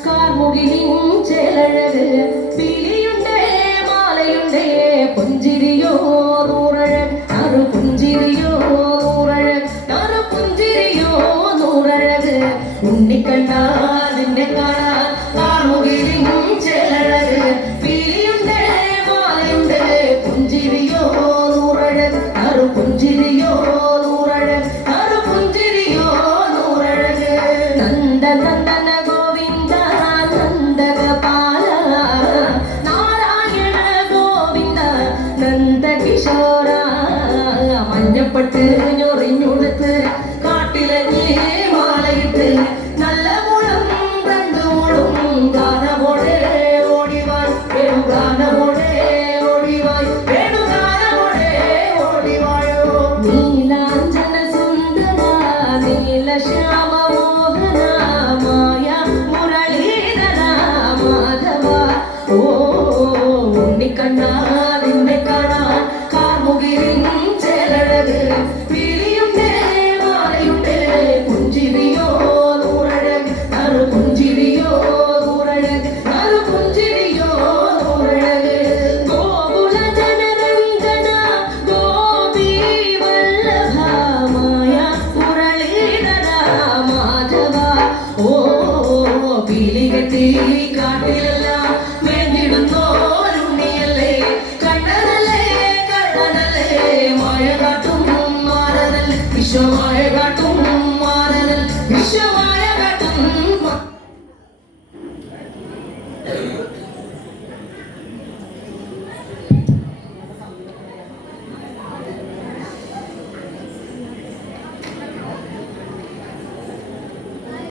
കാർമുകിലിൻ ചേലഴക് പിലിയുണ്ടേ മാലയുണ്ടേ പുഞ്ചിരിയോ നൂറഴക് നറു പുഞ്ചിരിയോ നൂറഴക് നറു പുഞ്ചിരിയോ നൂറഴക് ഉണ്ണിക്കണ്ണാ നിന്നെ കാണാൻ കാർമുകിലിൻ ചേലഴക് പിലിയുണ്ടേ മാലയുണ്ടേ പുഞ്ചിരിയോ നൂറഴക് നറു പുഞ്ചിരിയോ നൂറഴക് നറു പുഞ്ചിരിയോ നൂറഴക് നന്ദ കിശോര മഞ്ഞപ്പെട്ട് ഞൊറിഞ്ഞുടുത്ത് കാട്ടിലങ്ങി മാലയിട്ട് നല്ല മുളം രണ്ടു മുളും ഗാനമോടെ ഓടിവായി വേണുഗാനമോടെ ഓടിവായി വേണുഗാനമോടെ ഓടിവായോ നീലാഞ്ജന സുന്ദര നീലശ്യാമ മോഹന മായ മുരളീധര മാധവ ഓ ഉണ്ണിക്കണ്ണാ നിന്നെ കാണാൻ കാർമുകിലിൻ ചേലഴക് പിലിയുണ്ടേ മാലയുണ്ടേ പുഞ്ചിരിയോ നൂറഴക് നറു പുഞ്ചിരിയോ നൂറഴക് നറു പുഞ്ചിരിയോ നൂറഴക് ഗോകുല ജനരഞ്ജന ഗോപി വല്ലഭ മായ മുരളീധര മാധവ ഓ പിലികെട്ടി കാട്ടിലല്ല